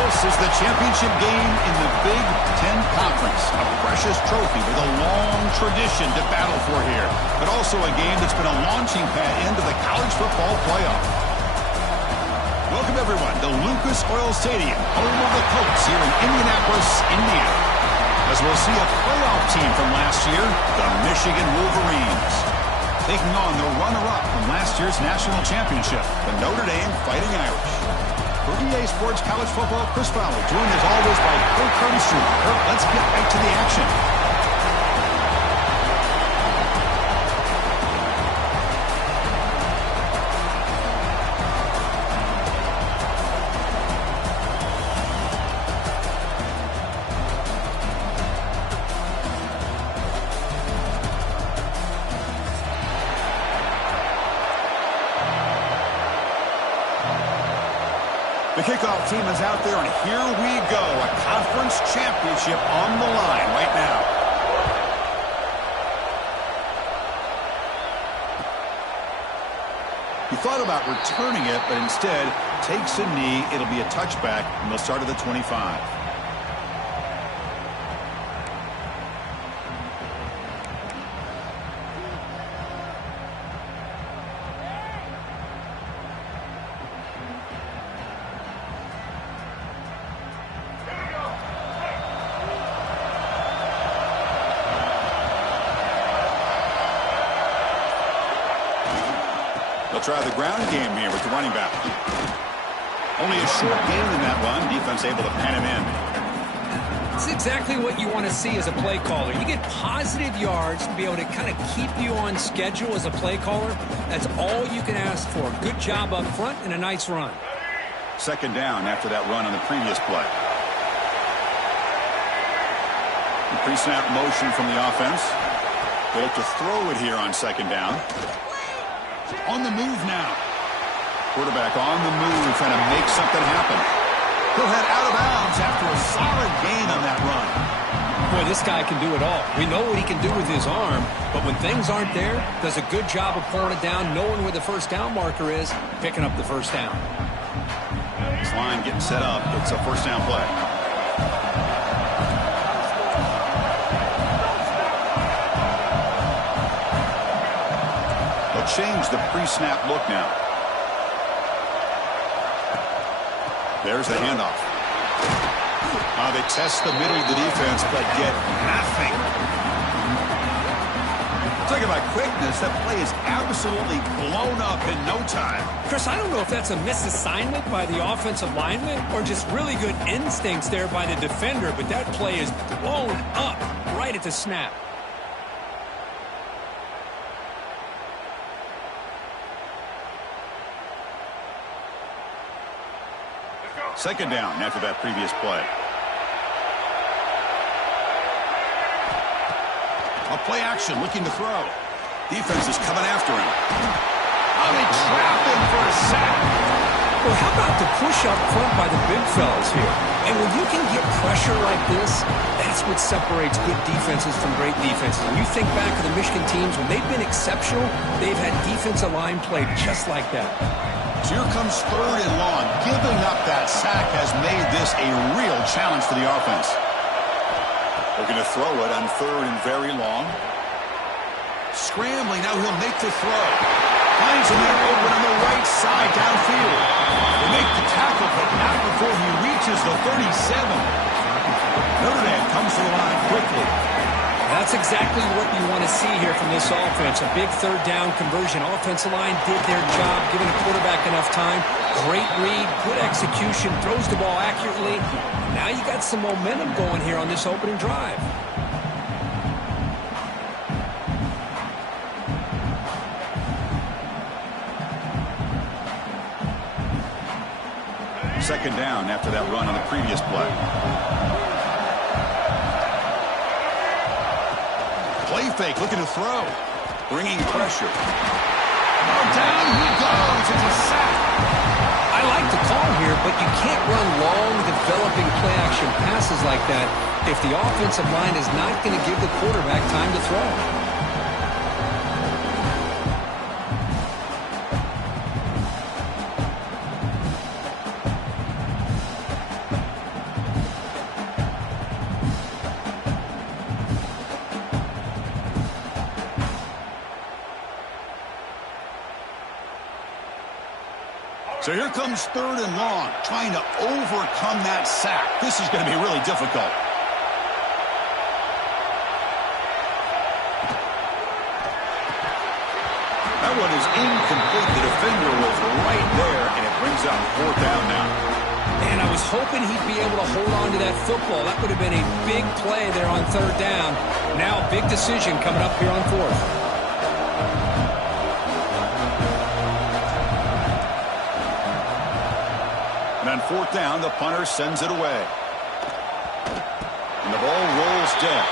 This is the championship game in the Big Ten Conference. A precious trophy with a long tradition to battle for here. But also a game that's been a launching pad into the college football playoff. Welcome, everyone, to Lucas Oil Stadium, home of the Colts here in Indianapolis, Indiana. As we'll see a playoff team from last year, the Michigan Wolverines. Taking on the runner-up from last year's national championship, the Notre Dame Fighting Irish. For BBQ Sports College Football, Chris Fowler, joined as always by Kirk Curtis. Kirk, let's get right to the action. The kickoff team is out there, and here we go. A conference championship on the line right now. He thought about returning it, but instead takes a knee. It'll be a touchback, and they'll start at the 25. They'll try the ground game here with the running back. Only a short gain in that run. Defense able to pen him in. It's exactly what you want to see as a play caller. You get positive yards to be able to kind of keep you on schedule as a play caller. That's all you can ask for. Good job up front and a nice run. Second down after that run on the previous play. The pre-snap motion from the offense. They look to throw it here on second down. On the move now. Quarterback on the move, trying to make something happen. He'll head out of bounds after a solid gain on that run. Boy, this guy can do it all. We know what he can do with his arm, but when things aren't there, does a good job of pulling it down, knowing where the first down marker is, picking up the first down. This line getting set up. It's a first down play. Change the pre-snap look now. There's the handoff. They test the middle of the defense, but get nothing. Talking about quickness, that play is absolutely blown up in no time. Chris, I don't know if that's a misassignment by the offensive lineman or just really good instincts there by the defender, but that play is blown up right at the snap. Second down after that previous play. A play action looking to throw. Defense is coming after him. They trap him for a sack. Well, how about the push up front by the big fellas here? And when you can get pressure like this, that's what separates good defenses from great defenses. When you think back to the Michigan teams, when they've been exceptional, they've had defensive line play just like that. Here comes third and long. Giving up that sack has made this a real challenge for the offense. Looking to throw it on third and very long. Scrambling, now he'll make the throw. Finds a man open on the right side downfield. They make the tackle, but not before he reaches the 37. Notre Dame comes to the line quickly. That's exactly what you want to see here from this offense. A big third down conversion. Offensive line did their job, giving the quarterback enough time. Great read, good execution, throws the ball accurately. Now you got some momentum going here on this opening drive. Second down after that run on the previous play. Play fake, looking to throw. Bringing pressure. Down he goes. It's a sack. I like the call here, but you can't run long, developing play-action passes like that if the offensive line is not going to give the quarterback time to throw. So here comes 3rd and long, trying to overcome that sack. This is going to be really difficult. That one is incomplete. The defender was right there, and it brings up 4th down now. Man, I was hoping he'd be able to hold on to that football. That would have been a big play there on 3rd down. Now, big decision coming up here on 4th. And on 4th down, the punter sends it away. And the ball rolls dead.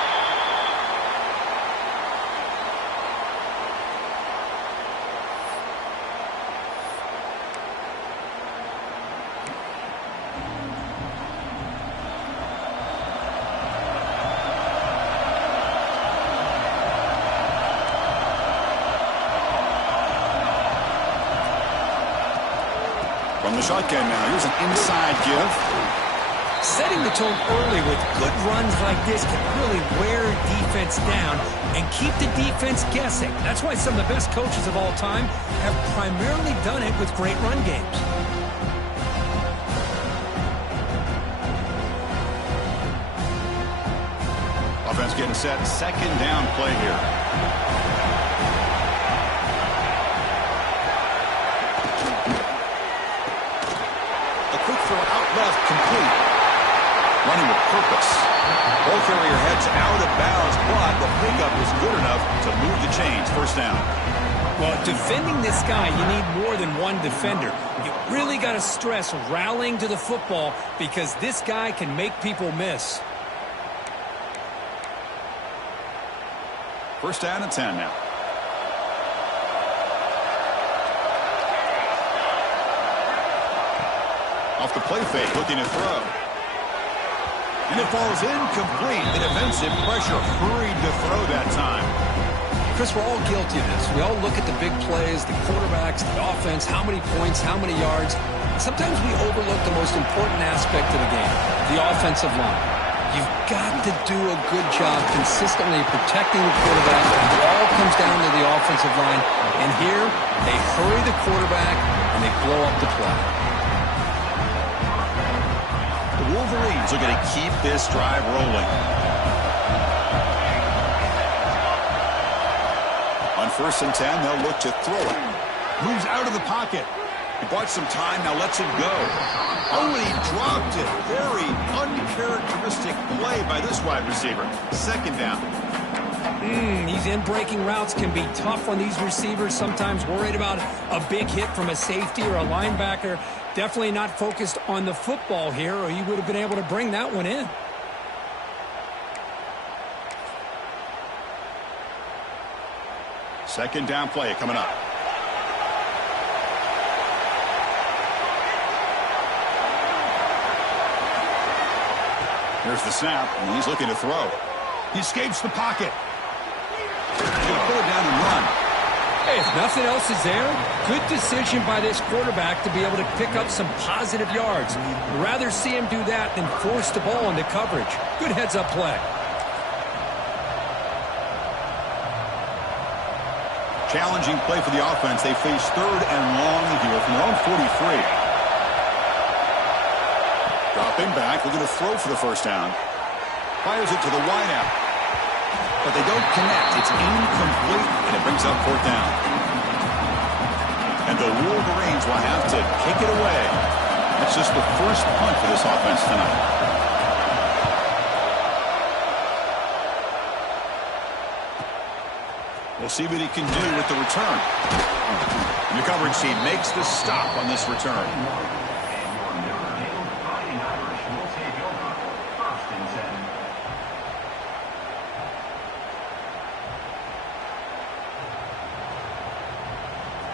From the shotgun now, here's an inside give. Setting the tone early with good runs like this can really wear defense down and keep the defense guessing. That's why some of the best coaches of all time have primarily done it with great run games. Offense getting set, 2nd down play here. Left complete. Running with purpose. Ball carrier heads out of bounds, but the pickup was good enough to move the chains. 1st down. Well, defending this guy, you need more than one defender. You really got to stress rallying to the football because this guy can make people miss. 1st down and 10 now. Off the play fake, looking to throw. And it falls incomplete. The defensive pressure hurried to throw that time. Chris, we're all guilty of this. We all look at the big plays, the quarterbacks, the offense, how many points, how many yards. Sometimes we overlook the most important aspect of the game, the offensive line. You've got to do a good job consistently protecting the quarterback. It all comes down to the offensive line. And here, they hurry the quarterback, and they blow up the play. The Wolverines are going to keep this drive rolling. On 1st and 10, they'll look to throw it. Moves out of the pocket. He bought some time, now lets it go. Oh, and he dropped it. Very uncharacteristic play by this wide receiver. 2nd down. These in-breaking routes can be tough on these receivers. Sometimes worried about a big hit from a safety or a linebacker. Definitely not focused on the football here, or you would have been able to bring that one in. Second down play coming up. Here's the snap, and he's looking to throw. He escapes the pocket. He's going to pull it down and run. Hey, if nothing else is there, good decision by this quarterback to be able to pick up some positive yards. I'd rather see him do that than force the ball into coverage. Good heads-up play. Challenging play for the offense. They face 3rd and long here from their own 43. Dropping back, looking to throw for the 1st down. Fires it to the wideout. But they don't connect. It's incomplete, and it brings up 4th down. And the Wolverines will have to kick it away. That's just the first punt for this offense tonight. We'll see what he can do with the return. And the coverage team makes the stop on this return.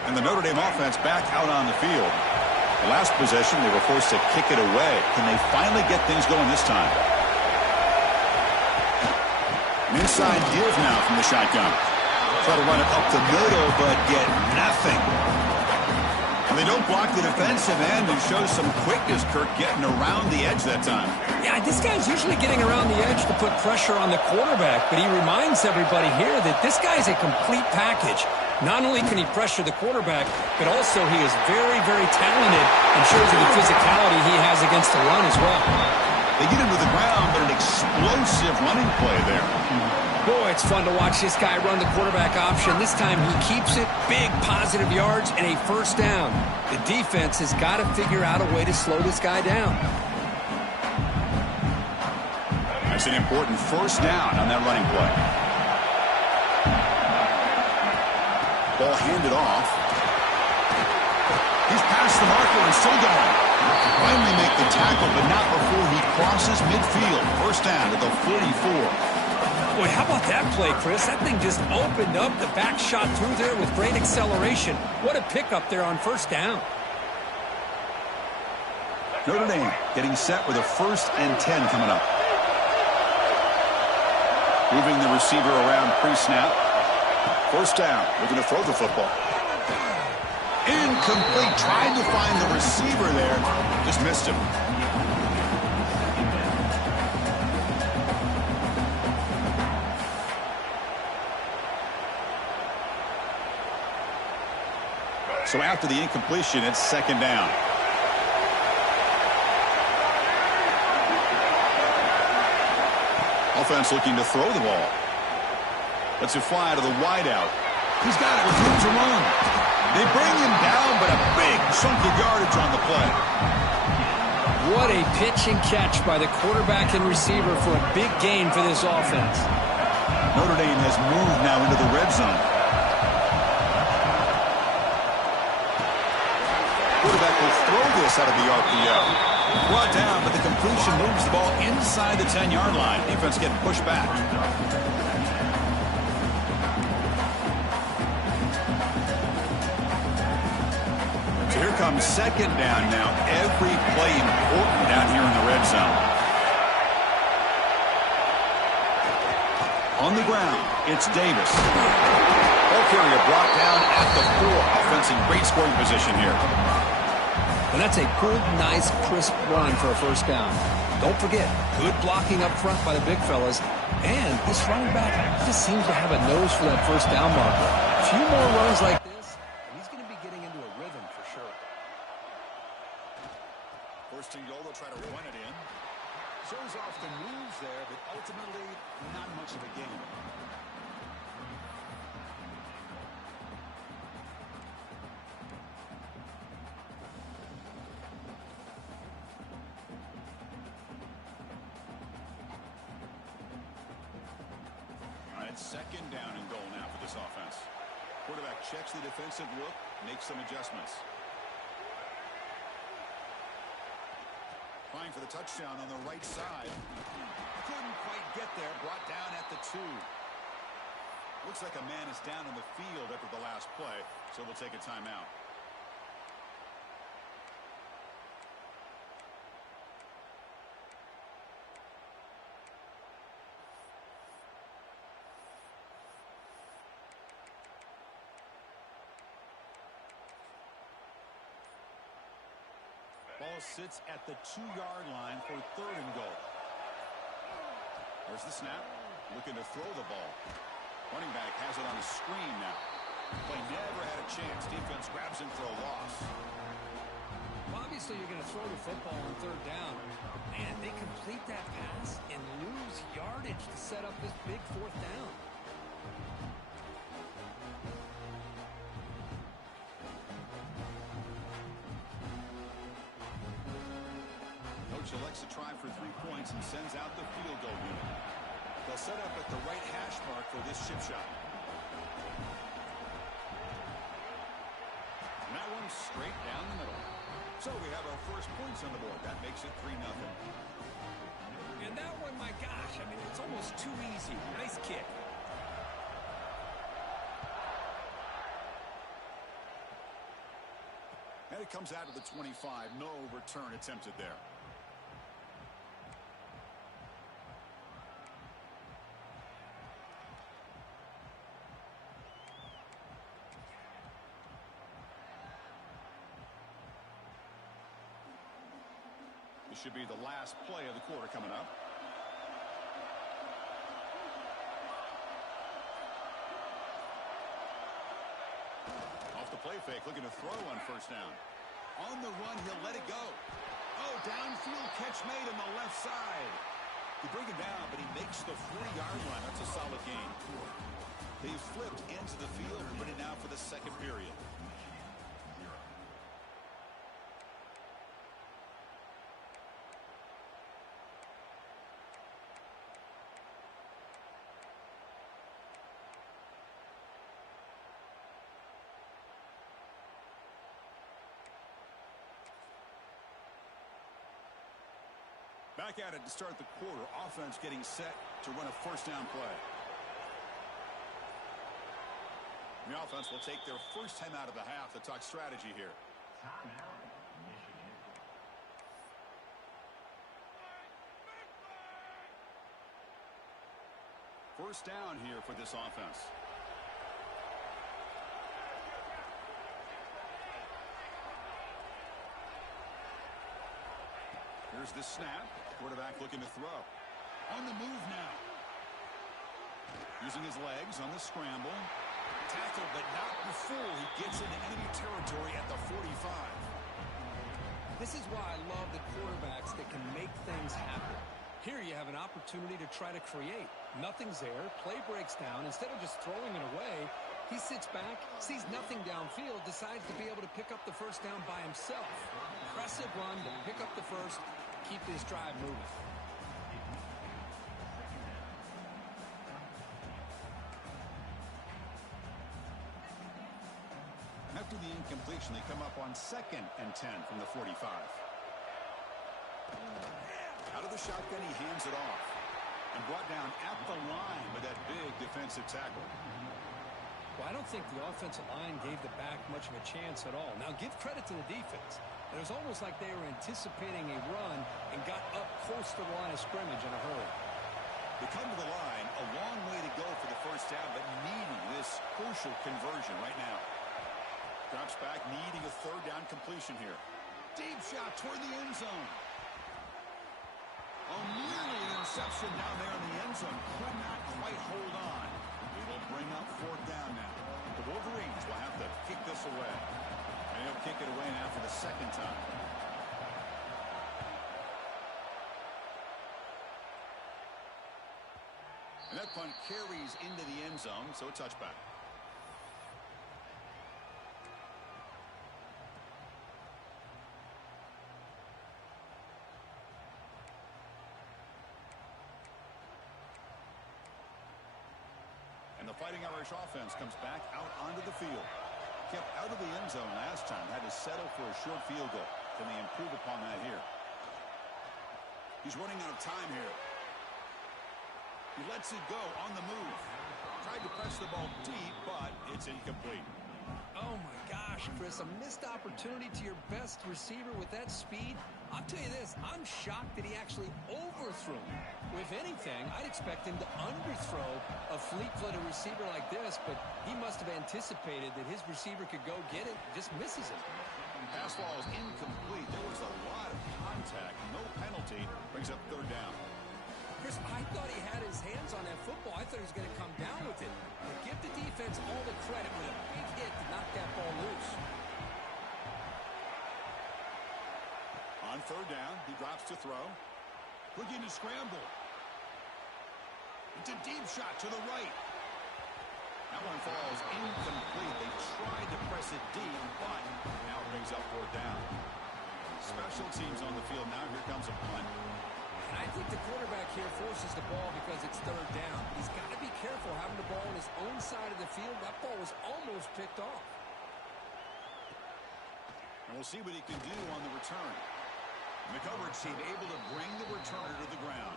And the Notre Dame offense back out on the field. The last possession, they were forced to kick it away. Can they finally get things going this time? An inside give now from the shotgun. Try to run it up the middle, but get nothing. And they don't block the defensive end and show some quickness, Kirk, getting around the edge that time. Yeah, this guy's usually getting around the edge to put pressure on the quarterback, but he reminds everybody here that this guy's a complete package. Not only can he pressure the quarterback, but also he is very, very talented and shows you the physicality he has against the run as well. They get him to the ground, but an explosive running play there. Boy, it's fun to watch this guy run the quarterback option. This time he keeps it, big positive yards, and a first down. The defense has got to figure out a way to slow this guy down. That's an important first down on that running play. Ball handed off. He's past the marker and still going. Finally make the tackle, but not before he crosses midfield. First down to the 44. Boy, how about that play, Chris? That thing just opened up. The back shot through there with great acceleration. What a pickup there on first down. Notre Dame getting set with a 1st and 10 coming up. Moving the receiver around pre-snap. First down. Looking to throw the football. Incomplete. Tried to find the receiver there. Just missed him. So after the incompletion, it's 2nd down. Offense looking to throw the ball. Lets it fly to the wideout. He's got it with room to run. They bring him down, but a big chunk of yardage on the play. What a pitch and catch by the quarterback and receiver for a big gain for this offense. Notre Dame has moved now into the red zone. Quarterback will throw this out of the RPO. Brought down, but the completion moves the ball inside the 10-yard line. Defense getting pushed back. So here comes 2nd down now. Every play important down here in the red zone. On the ground, it's Davis. Ball carrier brought down at the 4. Offense in great scoring position here. And that's a good, nice, crisp run for a first down. Don't forget, good blocking up front by the big fellas. And this running back just seems to have a nose for that first down marker. A few more runs like this, and he's going to be getting into a rhythm for sure. 1st and goal, they'll try to run it in. Shows off the moves there, but ultimately not much of a gain. It's 2nd down and goal now for this offense. Quarterback checks the defensive look, makes some adjustments. Trying for the touchdown on the right side. Couldn't quite get there. Brought down at the 2. Looks like a man is down in the field after the last play, so we'll take a timeout. Ball sits at the 2-yard line for 3rd and goal. There's the snap. Looking to throw the ball. Running back has it on the screen now. Play never had a chance. Defense grabs him for a loss. Well, obviously, you're going to throw the football on 3rd down. And they complete that pass and lose yardage to set up this big 4th down. Elects to try for 3 points and sends out the field goal unit. They'll set up at the right hash mark for this chip shot. And that one's straight down the middle. So we have our first points on the board. That makes it 3-0. And that one, my gosh, I mean, it's almost too easy. Nice kick. And it comes out of the 25. No return attempted there. This should be the last play of the quarter coming up. play fake, looking to throw on first down. On the run, he'll let it go. Oh, downfield catch made on the left side. They bring him down, but he makes the 40-yard line. That's a solid gain. They've flipped into the field, ready now for the second period. Back at it to start the quarter. Offense getting set to run a first down play. The offense will take their first time out of the half to talk strategy here. First down here for this offense. Here's the snap. Quarterback looking to throw. On the move now. Using his legs on the scramble. Tackle, but not before he gets into enemy territory at the 45. This is why I love the quarterbacks that can make things happen. Here you have an opportunity to try to create. Nothing's there. Play breaks down. Instead of just throwing it away, he sits back, sees nothing downfield, decides to be able to pick up the first down by himself. Impressive run to pick up the first, keep this drive moving. After the incompletion, they come up on 2nd and 10 from the 45. Out of the shotgun, he hands it off. And brought down at the line with that big defensive tackle. Well, I don't think the offensive line gave the back much of a chance at all. Now, give credit to the defense. It was almost like they were anticipating a run and got up close to the line of scrimmage in a hurry. They come to the line, a long way to go for the first down, but needing this crucial conversion right now. Drops back, needing a third down completion here. Deep shot toward the end zone. Oh, nearly an interception down there in the end zone. Could not quite hold on. It'll bring up fourth down now. The Wolverines will have to kick this away. And he'll kick it away now for the second time. And that punt carries into the end zone, so a touchback. And the Fighting Irish offense comes back out onto the field. Kept out of the end zone last time. Had to settle for a short field goal. Can they improve upon that here? He's running out of time here. He lets it go on the move. Tried to press the ball deep, but it's incomplete. Oh, my gosh, Chris, a missed opportunity to your best receiver with that speed. I'll tell you this, I'm shocked that he actually overthrew him. If anything, I'd expect him to underthrow a fleet-footed receiver like this, but he must have anticipated that his receiver could go get it, just misses it. Pass ball is incomplete. There was a lot of contact, no penalty, brings up third down. Chris, I thought he had his hands on that football. I thought he was going to come down with it. But give the defense all the credit with a big hit to knock that ball loose. On third down, he drops to throw. Looking to scramble. It's a deep shot to the right. That one falls incomplete. They tried to press it deep, but now it brings up fourth down. Special teams on the field now. Here comes a punt. And I think the quarterback here forces the ball because it's third down. He's got to be careful having the ball on his own side of the field. That ball was almost picked off. And we'll see what he can do on the return. The coverage team able to bring the returner to the ground.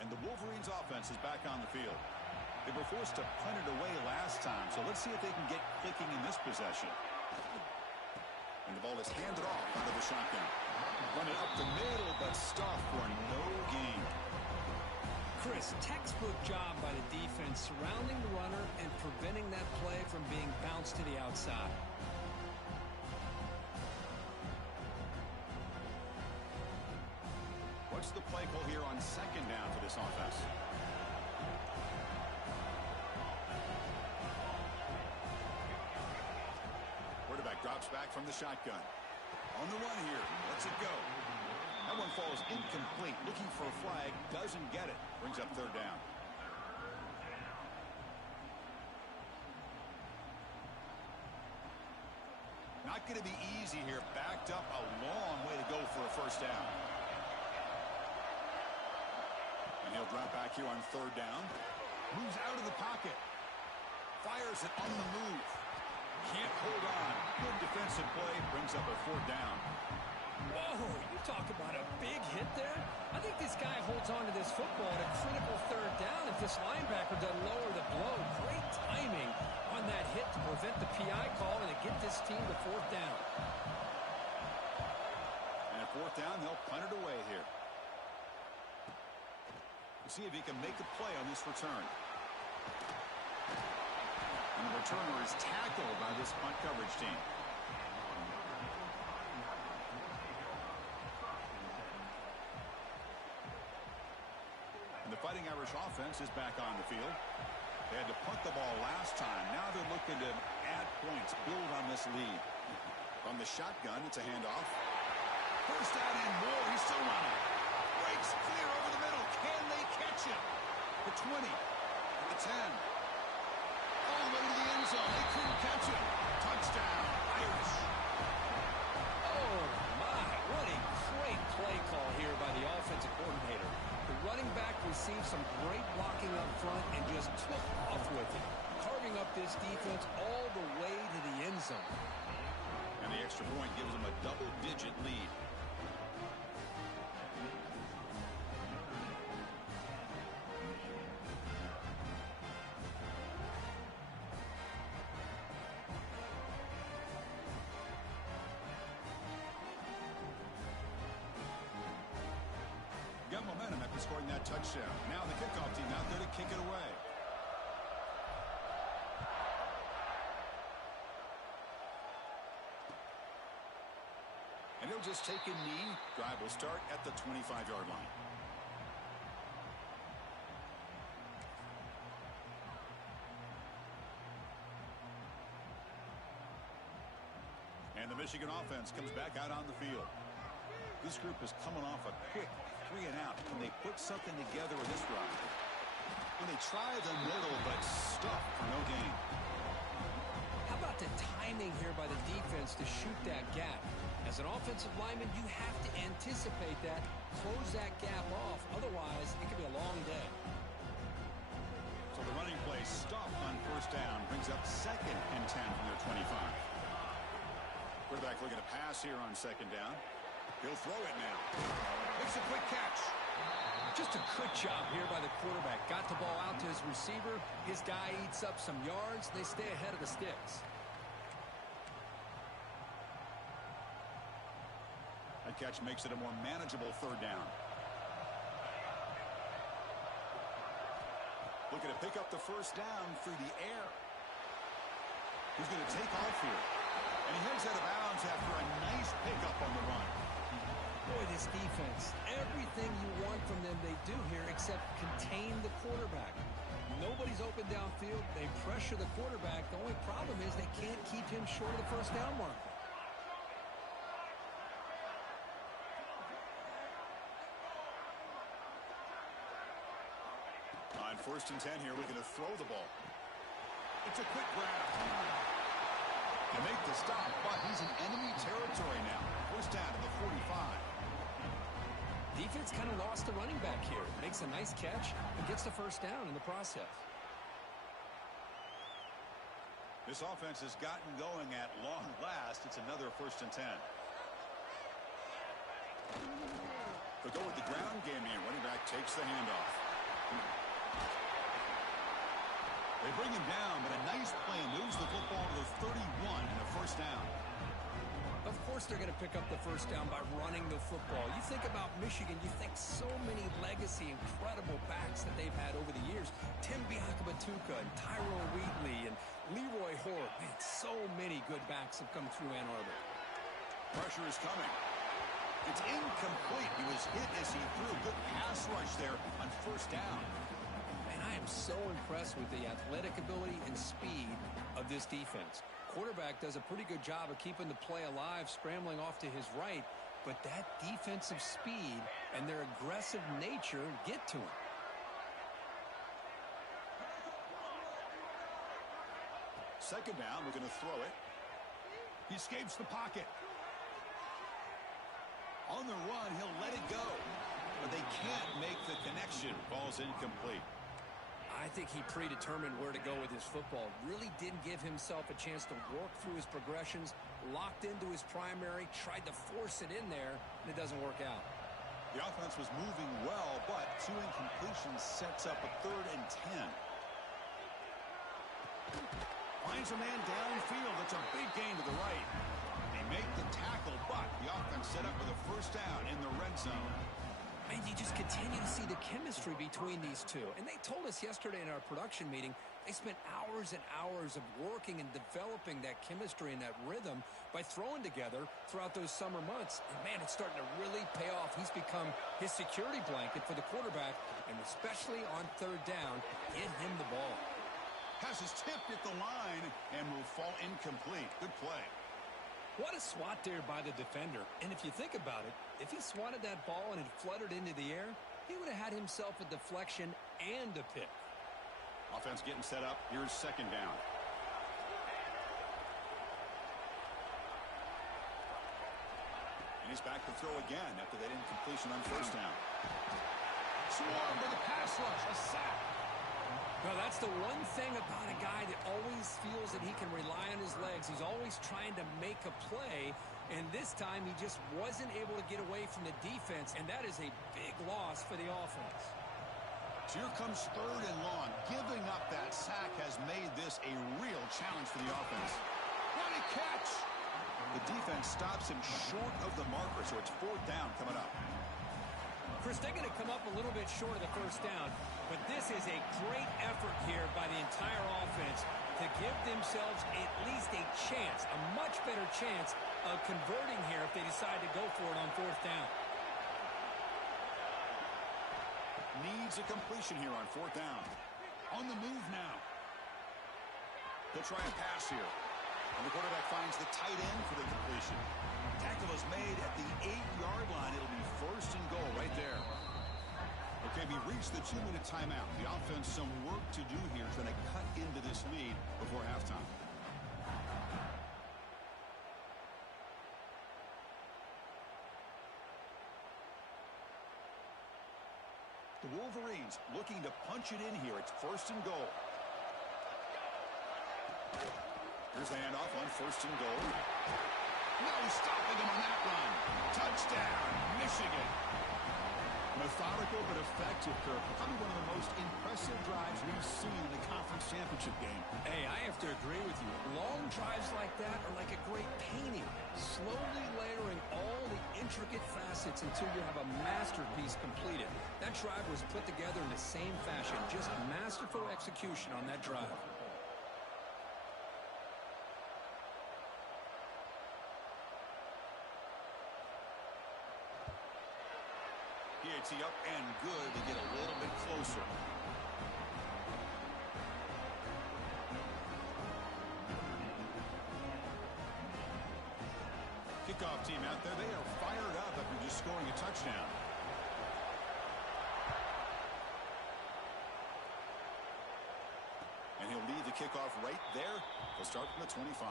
And the Wolverines offense is back on the field. They were forced to punt it away last time, so let's see if they can get clicking in this possession. And the ball is handed off out of the shotgun. Run it up the middle, but stuffed for no gain. Chris, textbook job by the defense surrounding the runner and preventing that play from being bounced to the outside. back from the shotgun. On the run here. Lets it go. That one falls incomplete. Looking for a flag. Doesn't get it. Brings up third down. Not going to be easy here. Backed up a long way to go for a first down. And he'll drop back here on third down. Moves out of the pocket. Fires it on the move. Can't hold on. Good defensive play. Brings up a fourth down. Whoa, you talk about a big hit there. I think this guy holds on to this football at a critical third down if this linebacker doesn't lower the blow. Great timing on that hit to prevent the PI call and to get this team to fourth down. And at fourth down, they'll punt it away here. We'll see if he can make a play on this return. And the returner is tackled by this punt coverage team. And the Fighting Irish offense is back on the field. They had to punt the ball last time. Now they're looking to add points, build on this lead. From the shotgun, it's a handoff. First down and more. He's still running. Breaks clear over the middle. Can they catch him? The 20, the 10. All the way to the end zone. They couldn't catch him. Touchdown, Irish. Oh, my. What a great play call here by the offensive coordinator. The running back received some great blocking up front and just took off with it, carving up this defense all the way to the end zone. And the extra point gives them a double-digit lead. Got momentum after scoring that touchdown. Now the kickoff team out there to kick it away. And he'll just take a knee. Drive will start at the 25-yard line. And the Michigan offense comes back out on the field. This group is coming off a quick 3 and out. Can they put something together with this drive? When they try the middle, but stuff for no gain. How about the timing here by the defense to shoot that gap? As an offensive lineman, you have to anticipate that, close that gap off. Otherwise, it could be a long day. So the running play stopped on first down. Brings up 2nd and 10 from their 25. Quarterback looking to pass here on 2nd down. He'll throw it now. Makes a quick catch. Just a good job here by the quarterback. Got the ball out to his receiver. His guy eats up some yards. They stay ahead of the sticks. That catch makes it a more manageable third down. Looking to pick up the first down through the air. He's going to take off here. And he heads out of bounds after a nice pickup on the run. Boy, this defense, everything you want from them they do here except contain the quarterback. Nobody's open downfield. They pressure the quarterback. The only problem is they can't keep him short of the first down marker. On 1st and 10 here, looking to throw the ball. It's a quick grab. To make the stop, but he's in enemy territory now. First down to the 45. Defense kind of lost the running back here. Makes a nice catch and gets the first down in the process. This offense has gotten going at long last. It's another 1st and 10. They'll go with the ground game here. Running back takes the handoff. They bring him down, but a nice play moves the football to the 31 and a first down. Of course they're going to pick up the first down by running the football. You think about Michigan, you think so many legacy, incredible backs that they've had over the years. Tim Biakabatuka and Tyrone Wheatley and Leroy Hort. Man, so many good backs have come through Ann Arbor. Pressure is coming. It's incomplete. He was hit as he threw. Good pass rush there on first down. And I am so impressed with the athletic ability and speed of this defense. quarterback does a pretty good job of keeping the play alive, scrambling off to his right, but that defensive speed and their aggressive nature get to him. Second down, we're going to throw it. He escapes the pocket. On the run, he'll let it go. But they can't make the connection. Ball's incomplete. I think he predetermined where to go with his football. Really didn't give himself a chance to work through his progressions, locked into his primary, tried to force it in there, and it doesn't work out. The offense was moving well, but 2 incompletions sets up a 3rd and 10. Finds a man downfield. That's a big gain to the right. They make the tackle, but the offense set up with a first down in the red zone. And you just continue to see the chemistry between these two. And they told us yesterday in our production meeting, they spent hours and hours of working and developing that chemistry and that rhythm by throwing together throughout those summer months. And, man, it's starting to really pay off. He's become his security blanket for the quarterback, and especially on 3rd down, get him the ball. Pass is tipped at the line and will fall incomplete. Good play. What a swat there by the defender. And if you think about it, if he swatted that ball and it fluttered into the air, he would have had himself a deflection and a pick. Offense getting set up. Here's second down. And he's back to throw again after that incompletion on first down. Swarmed with a pass rush. A sack. No, that's the one thing about a guy that always feels that he can rely on his legs. He's always trying to make a play, and this time he just wasn't able to get away from the defense, and that is a big loss for the offense. So here comes 3rd and long. Giving up that sack has made this a real challenge for the offense. What a catch! The defense stops him short of the marker, so it's 4th down coming up. Chris, they're going to come up a little bit short of the first down, but this is a great effort here by the entire offense to give themselves at least a chance, a much better chance of converting here if they decide to go for it on 4th down. Needs a completion here on 4th down. On the move now. He'll try a pass here. And the quarterback finds the tight end for the completion. Tackle is made at the 8-yard line. It'll be 1st and goal right there. Okay, we reached the 2-minute timeout. The offense some work to do here, trying to cut into this lead before halftime. The Wolverines looking to punch it in here. It's 1st and goal. Here's the handoff on 1st and goal. No stopping him on that run. Touchdown, Michigan. Methodical but effective, Kirk. Probably one of the most impressive drives we've seen in the conference championship game. Hey, I have to agree with you. Long drives like that are like a great painting. Slowly layering all the intricate facets until you have a masterpiece completed. That drive was put together in the same fashion. Just masterful execution on that drive. PAT up and good to get a little bit closer. Kickoff team out there. They are fired up after just scoring a touchdown. And he'll lead the kickoff right there. He'll start from the 25.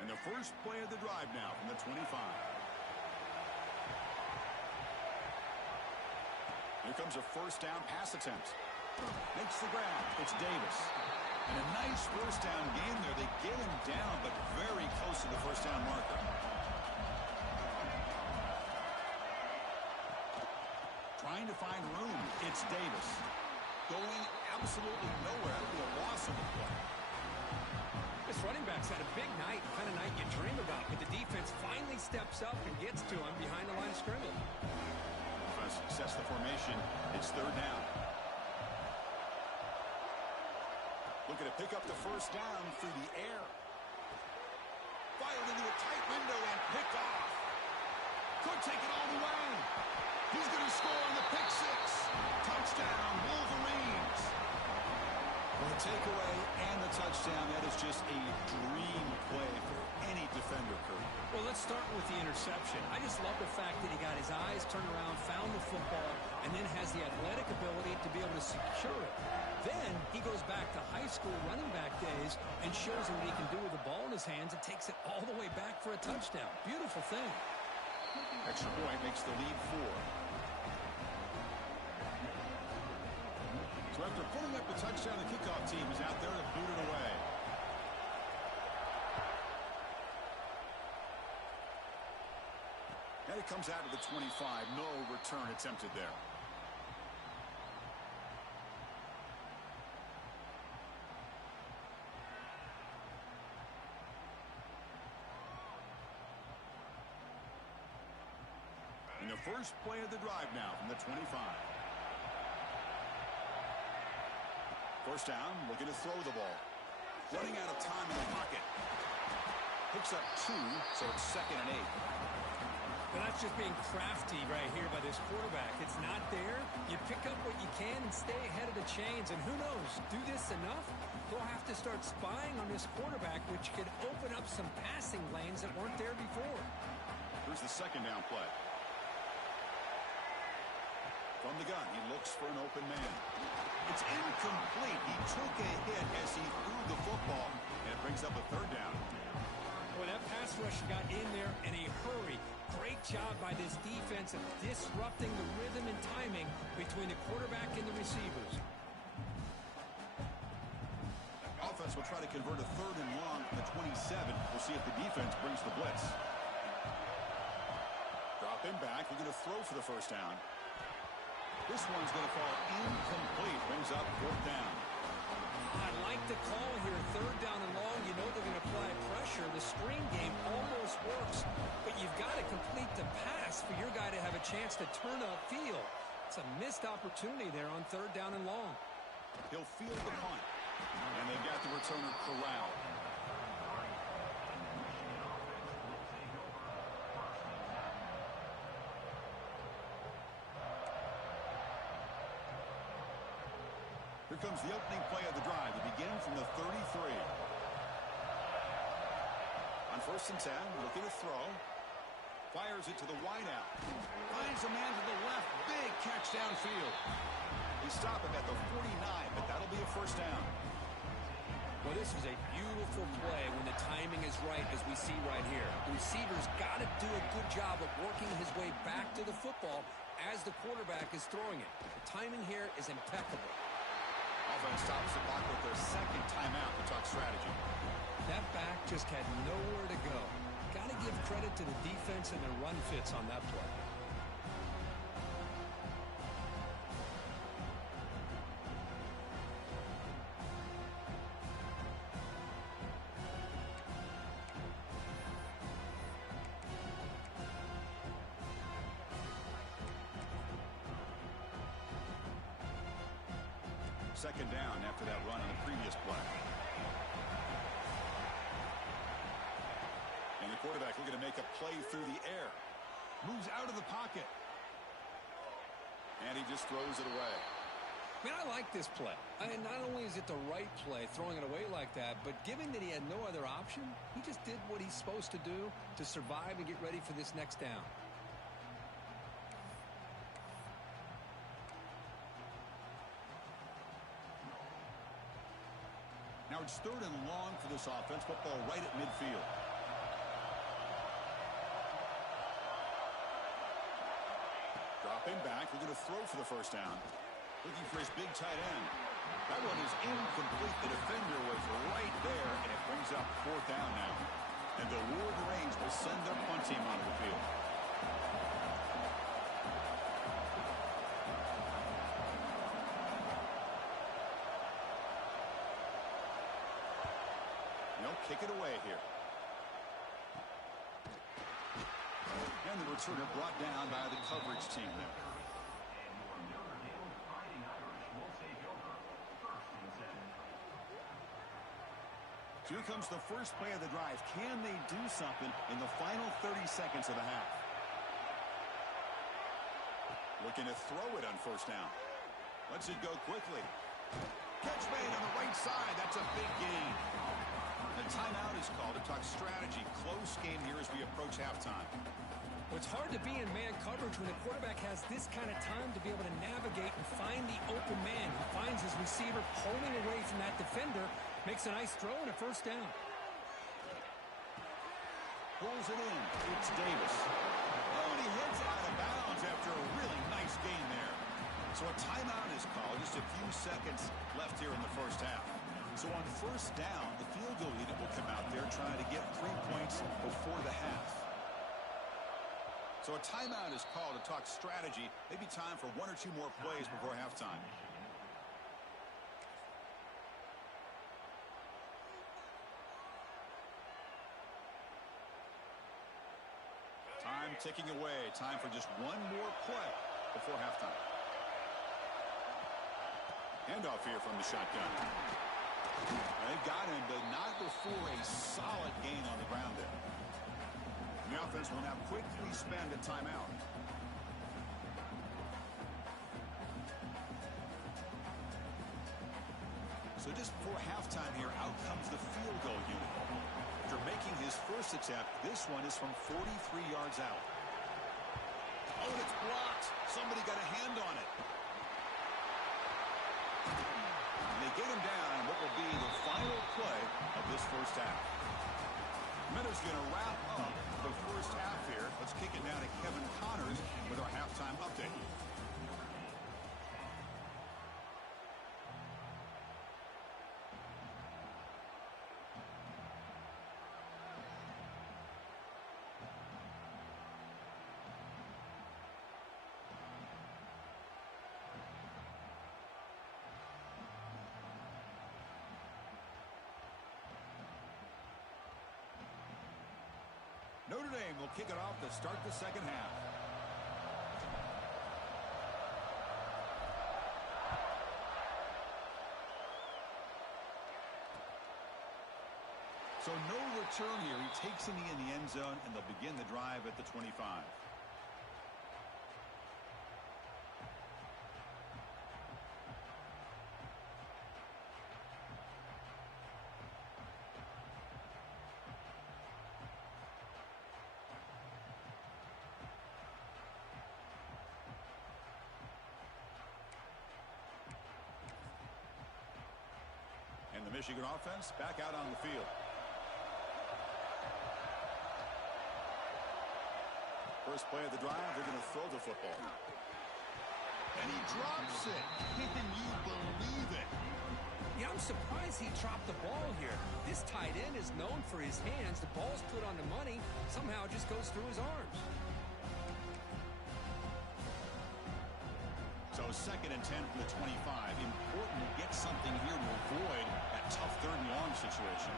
And the first play of the drive now from the 25. Here comes a 1st down pass attempt. Makes the ground. It's Davis. And a nice 1st down game there. They get him down, but very close to the 1st down marker. Trying to find room. It's Davis. Going absolutely nowhere. It'll be a loss of the play. This running back's had a big night, the kind of night you dream about, but the defense finally steps up and gets to him behind the line of scrimmage. Offense sets the formation. It's 3rd down. Looking to pick up the 1st down through the air. Fired into a tight window and picked off. Could take it all the way. He's going to score on the pick six. Touchdown, Wolverines. Well, the takeaway and the touchdown, that is just a dream play for any defender, Kurt. Well, let's start with the interception. I just love the fact that he got his eyes turned around, found the football, and then has the athletic ability to be able to secure it. Then he goes back to high school running back days and shows him what he can do with the ball in his hands and takes it all the way back for a touchdown. Beautiful thing. Extra point makes the lead 4. So after pulling up the touchdown, the kickoff team is out there to boot it away. And it comes out to the 25. No return attempted there. And the first play of the drive now from the 25. First down, looking to throw the ball. Running out of time in the pocket. Picks up 2, so it's 2nd and 8. But that's just being crafty right here by this quarterback. It's not there. You pick up what you can and stay ahead of the chains. And who knows, do this enough, they'll have to start spying on this quarterback, which could open up some passing lanes that weren't there before. Here's the second down play. From the gun, he looks for an open man. It's incomplete. He took a hit as he threw the football, and it brings up a 3rd down. Boy, that pass rush got in there in a hurry. Great job by this defense of disrupting the rhythm and timing between the quarterback and the receivers. Offense will try to convert a 3rd and long from the 27. We'll see if the defense brings the blitz. Drop him back. We're going to throw for the first down. This one's going to fall incomplete. Brings up 4th down. I like the call here. 3rd down and long. You know they're going to apply pressure. The screen game almost works, but you've got to complete the pass for your guy to have a chance to turn upfield. It's a missed opportunity there on 3rd down and long. He'll field the punt, and they've got the returner corralled. Here comes the opening play of the drive. It begins from the 33. On 1st and 10, looking to throw. Fires it to the wideout. Finds a man to the left. Big catch downfield. They stop him at the 49, but that'll be a first down. Well, this is a beautiful play when the timing is right, as we see right here. The receiver's got to do a good job of working his way back to the football as the quarterback is throwing it. The timing here is impeccable. Offense stops the clock with their 2nd timeout to talk strategy. That back just had nowhere to go. Got to give credit to the defense and their run fits on that play. Second down after that run on the previous play. And the quarterback looking to make a play through the air. Moves out of the pocket. And he just throws it away. Man, I like this play. Not only is it the right play, throwing it away like that, but given that he had no other option, he just did what he's supposed to do to survive and get ready for this next down. Now it's 3rd and long for this offense. Football right at midfield. Dropping back. We're going to throw for the first down. Looking for his big tight end. That one is incomplete. The defender was right there, and it brings up 4th down now. And the Wolverines will send their punt team onto the field. Kick it away here. And the returner brought down by the coverage team there. Here comes the first play of the drive. Can they do something in the final 30 seconds of the half? Looking to throw it on first down. Lets it go quickly. Catch made on the right side. That's a big gain. The timeout is called to talk strategy. Close game here as we approach halftime. Well, it's hard to be in man coverage when the quarterback has this kind of time to be able to navigate and find the open man. He finds his receiver pulling away from that defender, makes a nice throw and a first down. Pulls it in. It's Davis. Oh, and he heads out of bounds after a really nice gain there. So a timeout is called. Just a few seconds left here in the first half. So on first down, the field goal unit will come out there trying to get 3 points before the half. So a timeout is called to talk strategy. Maybe time for 1 or 2 more plays before halftime. Time ticking away. Time for just 1 more play before halftime. Handoff here from the shotgun. They've got him, but not before a solid gain on the ground there. The offense will now quickly spend a timeout. So just before halftime here, out comes the field goal unit. After making his first attempt, this one is from 43 yards out. Oh, and it's blocked. Somebody got a hand on it. And they get him down on what will be the final play of this first half. Minutes going to wrap up the first half here. Let's kick it down to Kevin Connors with our halftime update. Notre Dame will kick it off to start the second half. So no return here. He takes it in the end zone, and they'll begin the drive at the 25. And the Michigan offense back out on the field. First play of the drive, they're going to throw the football. And he drops it. Can you believe it? Yeah, I'm surprised he dropped the ball here. This tight end is known for his hands. The ball's put on the money. Somehow it just goes through his arms. So 2nd and 10 from the 25. Important to get something here to avoid that tough 3rd and long situation.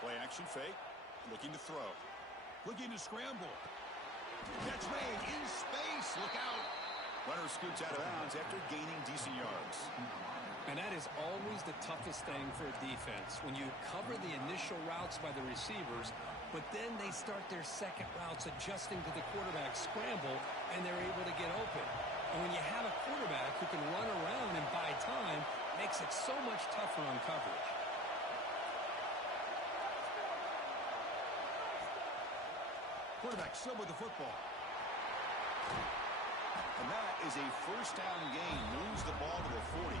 Play action fake. Looking to throw. Looking to scramble. Catch made in space. Look out. Runner scoots out of bounds after gaining decent yards. And that is always the toughest thing for a defense. When you cover the initial routes by the receivers, but then they start their second routes adjusting to the quarterback scramble, and they're able to get open. And when you have a quarterback who can run around and buy time, it makes it so much tougher on coverage. Quarterback still with the football. And that is a first down gain. Moves the ball to the 40.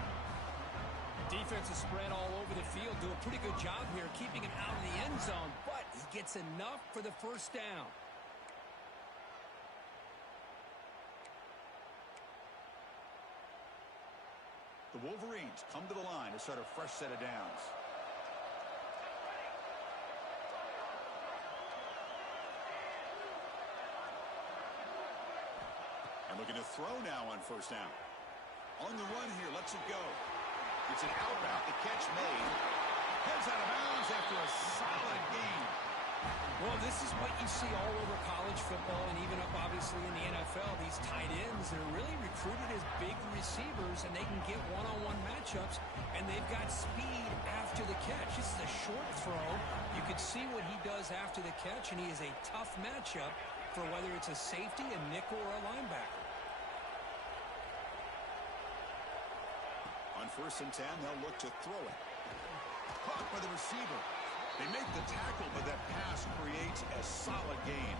Defense is spread all over the field. Do a pretty good job here keeping him out of the end zone, but he gets enough for the first down. The Wolverines come to the line to start a fresh set of downs. And looking to throw now on first down. On the run here, lets it go. It's an out route, the catch made. Heads out of bounds after a solid gain. Well, this is what you see all over college football and even up, obviously, in the NFL. These tight ends, they're really recruited as big receivers, and they can get one-on-one matchups, and they've got speed after the catch. This is a short throw. You can see what he does after the catch, and he is a tough matchup for whether it's a safety, a nickel, or a linebacker. On 1st and 10, they'll look to throw it. Caught by the receiver. They make the tackle, but that pass creates a solid gain.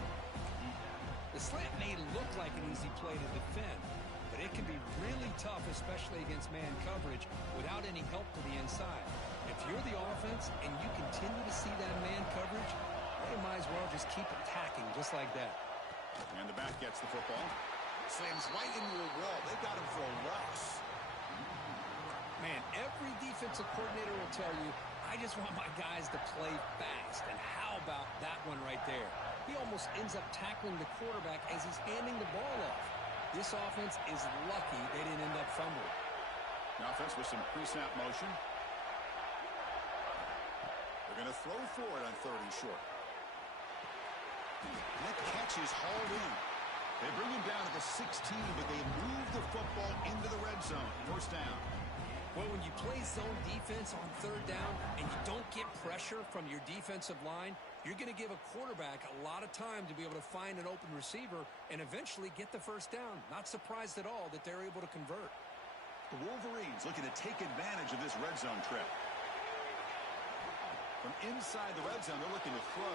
The slant may look like an easy play to defend, but it can be really tough, especially against man coverage, without any help to the inside. If you're the offense and you continue to see that man coverage, they might as well just keep attacking just like that. And the back gets the football. Slams right into a wall. They got him for a loss. Man, every defensive coordinator will tell you, I just want my guys to play fast. And how about that one right there? He almost ends up tackling the quarterback as he's handing the ball off. This offense is lucky they didn't end up fumbling. The offense with some pre-snap motion. They're going to throw for it on 3rd and short. That catch is hauled in. They bring him down to the 16, but they move the football into the red zone. 1st down. Well, when you play zone defense on 3rd down and you don't get pressure from your defensive line, you're going to give a quarterback a lot of time to be able to find an open receiver and eventually get the 1st down. Not surprised at all that they're able to convert. The Wolverines looking to take advantage of this red zone trip. From inside the red zone, they're looking to throw.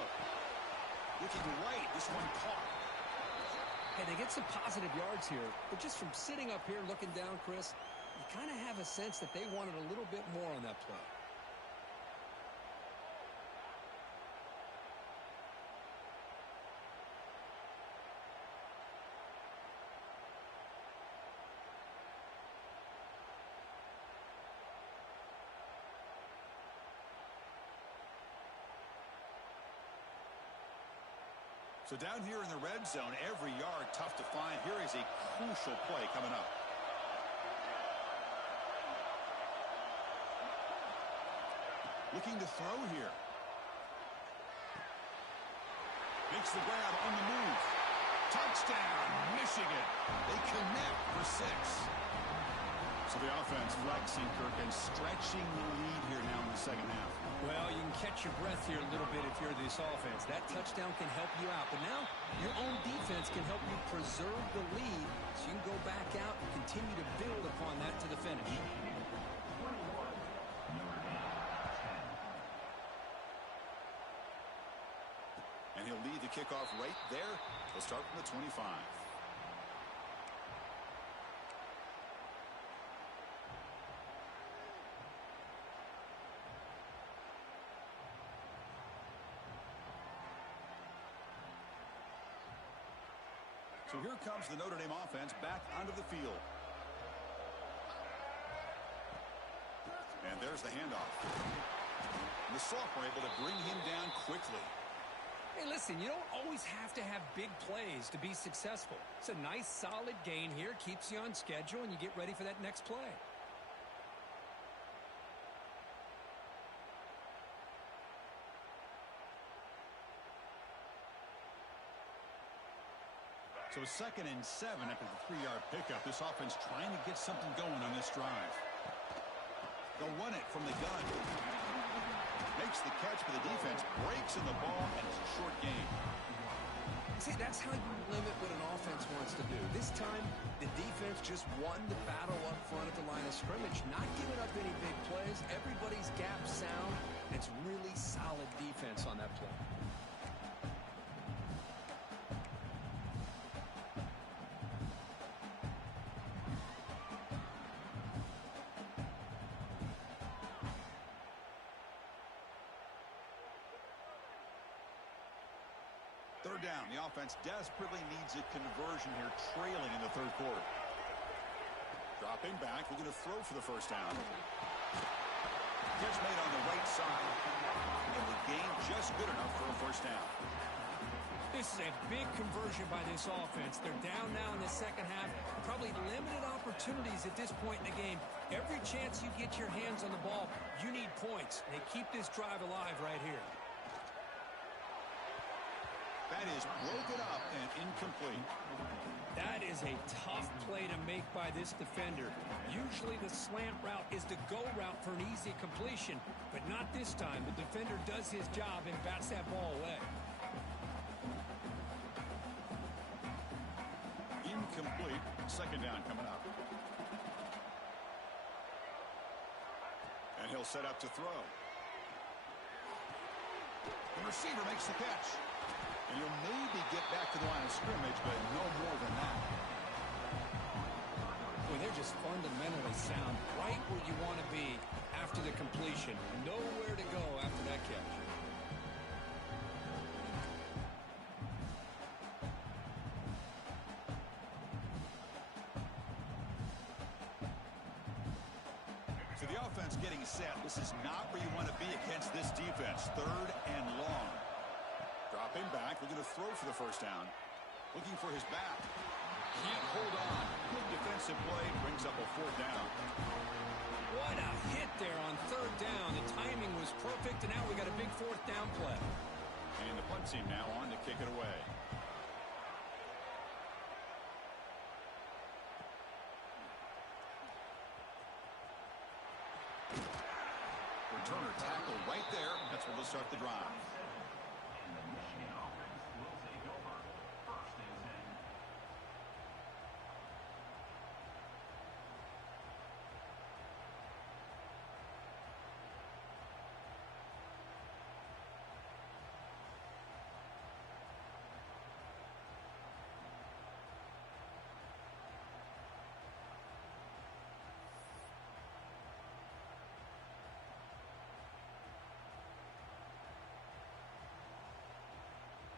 Looking right, this one caught. Hey, they get some positive yards here, but just from sitting up here looking down, Chris, you kind of have a sense that they wanted a little bit more on that play. So down here in the red zone, every yard tough to find. Here is a crucial play coming up. Looking to throw here. Makes the grab on the move. Touchdown, Michigan. They connect for 6. So the offense flexing, Kirk, and stretching the lead here now in the second half. Well, you can catch your breath here a little bit if you're this offense. That touchdown can help you out. But now your own defense can help you preserve the lead so you can go back out and continue to build upon that to the finish. And he'll lead the kickoff right there. He'll start from the 25. So here comes the Notre Dame offense back onto the field. And there's the handoff. And the sophomore able to bring him down quickly. Hey, listen, you don't always have to have big plays to be successful. It's a nice, solid gain here. Keeps you on schedule, and you get ready for that next play. So 2nd and 7 after the 3-yard pickup. This offense trying to get something going on this drive. They'll run it from the gun. Makes the catch, but the defense breaks in the ball, and it's a short game. See, that's how you limit what an offense wants to do. This time, the defense just won the battle up front at the line of scrimmage, not giving up any big plays. Everybody's gap sound. It's really solid defense on that play. Third down. The offense desperately needs a conversion here, trailing in the 3rd quarter. Dropping back. We're going to throw for the 1st down. Catch made on the right side. And the gain just good enough for a 1st down. This is a big conversion by this offense. They're down now in the second half. Probably limited opportunities at this point in the game. Every chance you get your hands on the ball, you need points. They keep this drive alive right here. That is broken up and incomplete. That is a tough play to make by this defender. Usually the slant route is the go route for an easy completion, but not this time. The defender does his job and bats that ball away. Incomplete. Second down coming up. And he'll set up to throw. The receiver makes the catch. And you'll maybe get back to the line of scrimmage, but no more than that. Boy, they're just fundamentally sound, right where you want to be after the completion. Nowhere to go after that catch. So the offense getting set. This is not where you want to be against this defense. Third and long. Dropping back, looking to throw for the first down. Looking for his back. Can't hold on. Good defensive play, brings up a fourth down. What a hit there on third down. The timing was perfect, and now we got a big fourth down play. And the punt team now on to kick it away. Returner tackle right there. That's where they'll start the drive.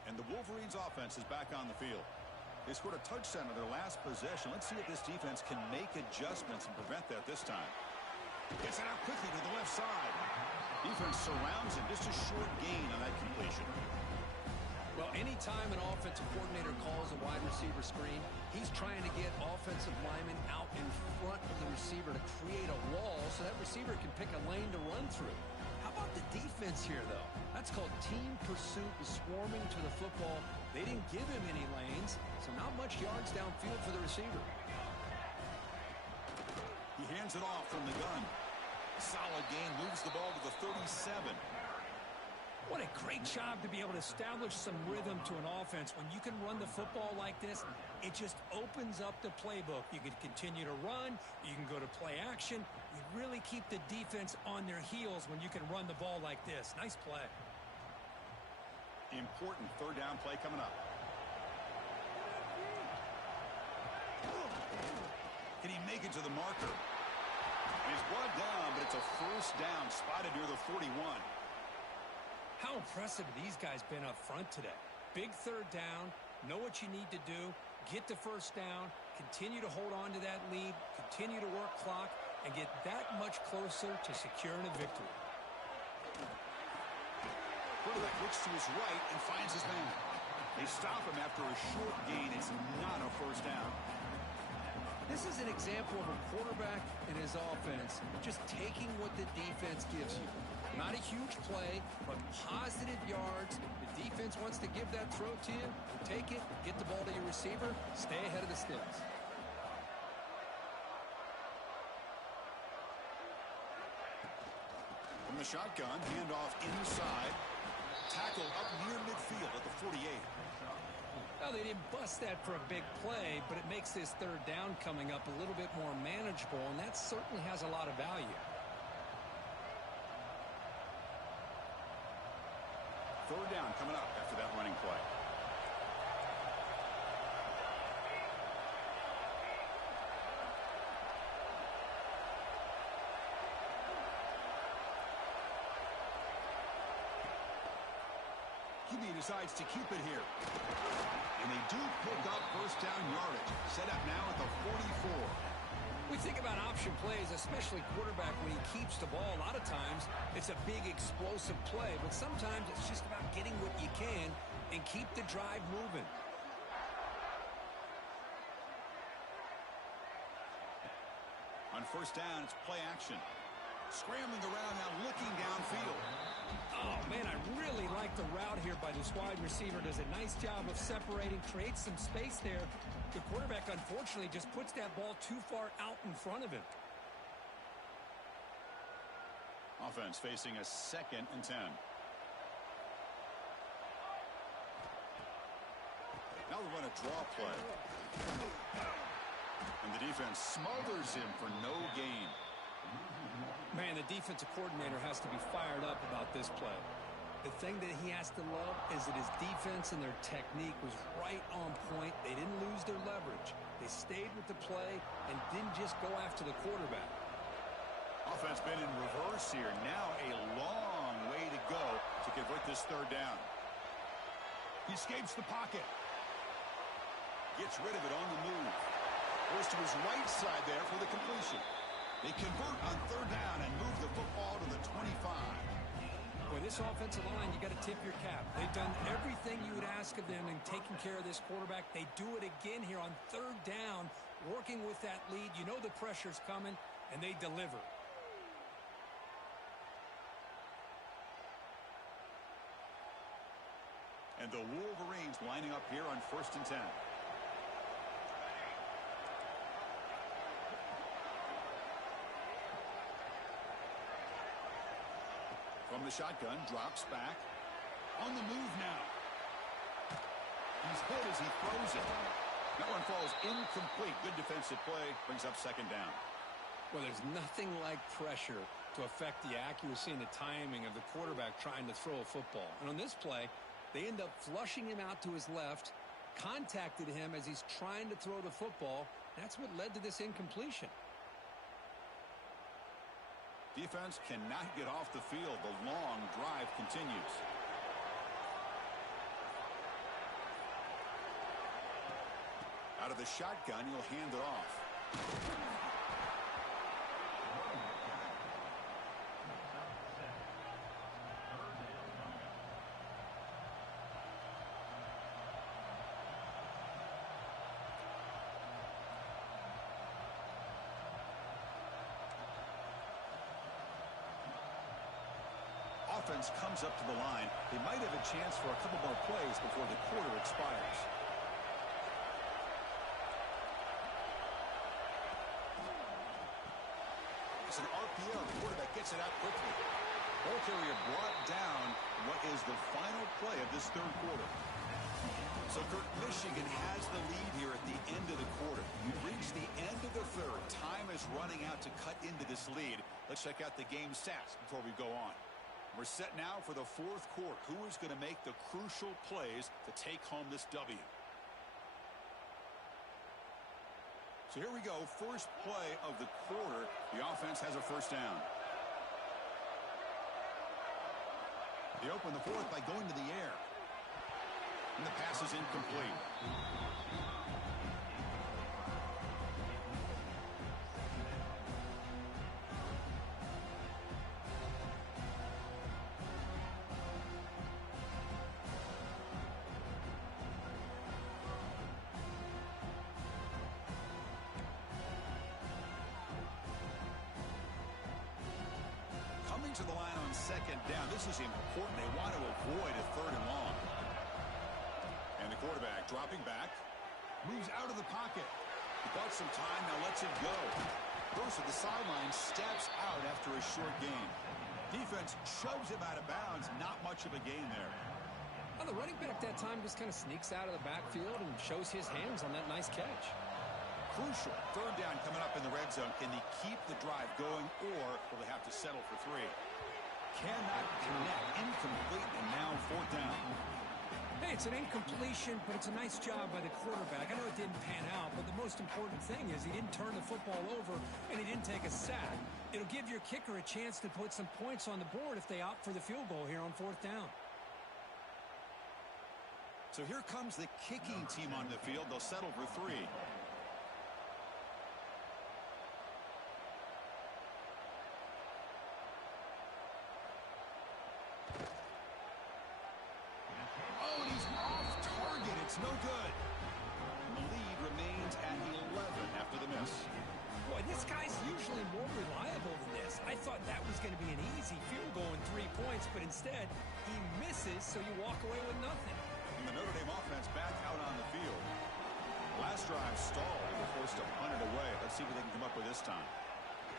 And the Wolverines offense is back on the field. They scored a touchdown on their last possession. Let's see if this defense can make adjustments and prevent that this time. Gets it out quickly to the left side. Defense surrounds him. Just a short gain on that completion. Well, anytime an offensive coordinator calls a wide receiver screen, he's trying to get offensive linemen out in front of the receiver to create a wall so that receiver can pick a lane to run through. How about the defense here, though? That's called team pursuit and swarming to the football. They didn't give him any lanes, so not much yards downfield for the receiver. He hands it off from the gun. Solid gain, moves the ball to the 37. What a great job to be able to establish some rhythm to an offense. When you can run the football like this, it just opens up the playbook. You can continue to run. You can go to play action. You really keep the defense on their heels when you can run the ball like this. Nice play. Important third down play coming up. Can he make it to the marker? He's brought down, but it's a first down spotted near the 41. How impressive have these guys been up front today? Big third down, know what you need to do, get the first down, continue to hold on to that lead, continue to work clock, and get that much closer to securing a victory. Quarterback looks to his right and finds his man. They stop him after a short gain. It's not a first down. This is an example of a quarterback and his offense just taking what the defense gives you. Not a huge play, but positive yards. The defense wants to give that throw to you. You take it, get the ball to your receiver, stay ahead of the sticks. From the shotgun, handoff inside. Tackle up near midfield at the 48. Well, they didn't bust that for a big play, but it makes this third down coming up a little bit more manageable, and that certainly has a lot of value. Third down coming up after that running play. QB decides to keep it here. And they do pick up first down yardage. Set up now at the 44. We think about option plays, especially quarterback, when he keeps the ball. A lot of times, it's a big explosive play, but sometimes it's just about getting what you can and keep the drive moving. On first down, it's play action. Scrambling around now, looking downfield. Oh, man, I really like the route here by this wide receiver. Does a nice job of separating, creates some space there. The quarterback, unfortunately, just puts that ball too far out in front of him. Offense facing a 2nd and 10. Now they run a draw play. And the defense smothers him for no gain. Man, the defensive coordinator has to be fired up about this play. The thing that he has to love is that his defense and their technique was right on point. They didn't lose their leverage. They stayed with the play and didn't just go after the quarterback. Offense been in reverse here. Now a long way to go to convert this 3rd down. He escapes the pocket. Gets rid of it on the move. Goes to his right side there for the completion. They convert on 3rd down and move the football to the 25. Boy, this offensive line, you got to tip your cap. They've done everything you would ask of them in taking care of this quarterback. They do it again here on 3rd down, working with that lead. You know the pressure's coming, and they deliver. And the Wolverines lining up here on 1st and 10. From the shotgun, drops back. On the move now. He's hit as he throws it. That one falls incomplete. Good defensive play. Brings up 2nd down. Well, there's nothing like pressure to affect the accuracy and the timing of the quarterback trying to throw a football. And on this play, they end up flushing him out to his left, contacted him as he's trying to throw the football. That's what led to this incompletion. Defense cannot get off the field. The long drive continues. Out of the shotgun, he'll hand it off. Offense comes up to the line. They might have a chance for a couple more plays before the quarter expires. It's an RPO. The quarterback gets it out quickly. Ball carrier brought down what is the final play of this 3rd quarter. So, Kurt, Michigan has the lead here at the end of the quarter. We've reached the end of the 3rd. Time is running out to cut into this lead. Let's check out the game stats before we go on. We're set now for the 4th quarter. Who is going to make the crucial plays to take home this W? So here we go. First play of the quarter. The offense has a 1st down. They open the 4th by going to the air. And the pass is incomplete. To the line on 2nd down. This is important. They want to avoid a 3rd and long. And the quarterback dropping back. Moves out of the pocket. He bought some time, now lets it go. Goes to the sideline, steps out after a short gain. Defense shoves him out of bounds. Not much of a gain there. Well, the running back that time just kind of sneaks out of the backfield and shows his hands on that nice catch. Crucial 3rd down coming up in the red zone. Can they keep the drive going, or will they have to settle for 3? Cannot connect. Incomplete, and now 4th down. Hey, it's an incompletion, but it's a nice job by the quarterback. I know it didn't pan out, but the most important thing is he didn't turn the football over and he didn't take a sack. It'll give your kicker a chance to put some points on the board if they opt for the field goal here on 4th down. So here comes the kicking team on the field. They'll settle for 3. It's no good. The lead remains at 11 after the miss. Boy, this guy's usually more reliable than this. I thought that was going going to be an easy field goal and 3 points, but instead he misses, so you walk away with nothing. And the Notre Dame offense back out on the field. Last drive stalled. They were forced to punt it away. Let's see what they can come up with this time.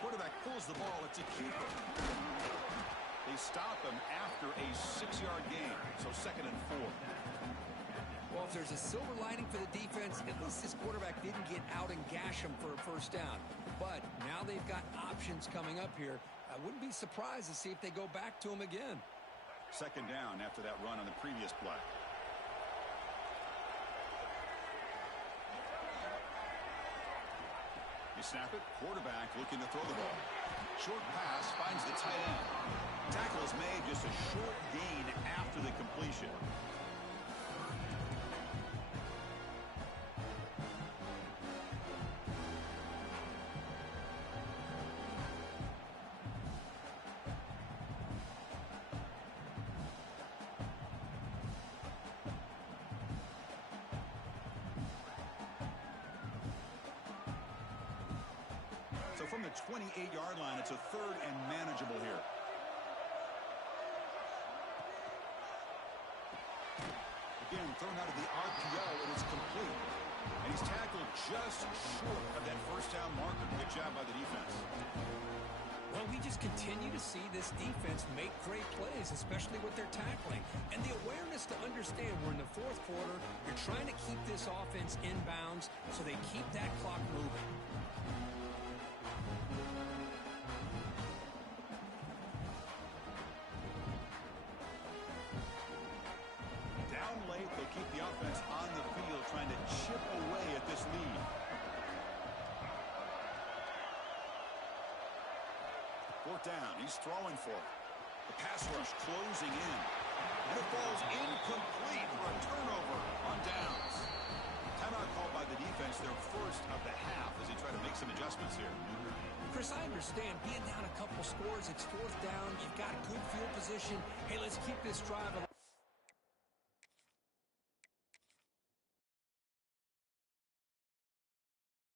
Quarterback pulls the ball. It's a keeper. They stop him after a 6-yard gain, so 2nd and 4. Well, if there's a silver lining for the defense, at least this quarterback didn't get out and gash him for a first down. But now they've got options coming up here. I wouldn't be surprised to see if they go back to him again. 2nd down after that run on the previous play. They snap it. Quarterback looking to throw the ball. Short pass finds the tight end. Tackle is made, just a short gain after the completion. So from the 28-yard line, it's a 3rd and manageable here. Again, thrown out of the RPO, and it's complete. And he's tackled just short of that first down marker. Good job by the defense. Well, we just continue to see this defense make great plays, especially with their tackling. And the awareness to understand we're in the 4th quarter, you're trying to keep this offense in bounds so they keep that clock moving. Down late, they keep the offense on the field, trying to chip away at this lead. 4th down, he's throwing for it. The pass rush closing in. And it falls incomplete for a turnover on downs. Timeout called by the defense, their first of the half, as they try to make some adjustments here. Chris, I understand being down a couple scores, it's 4th down, you've got good field position. Hey, let's keep this drive alive.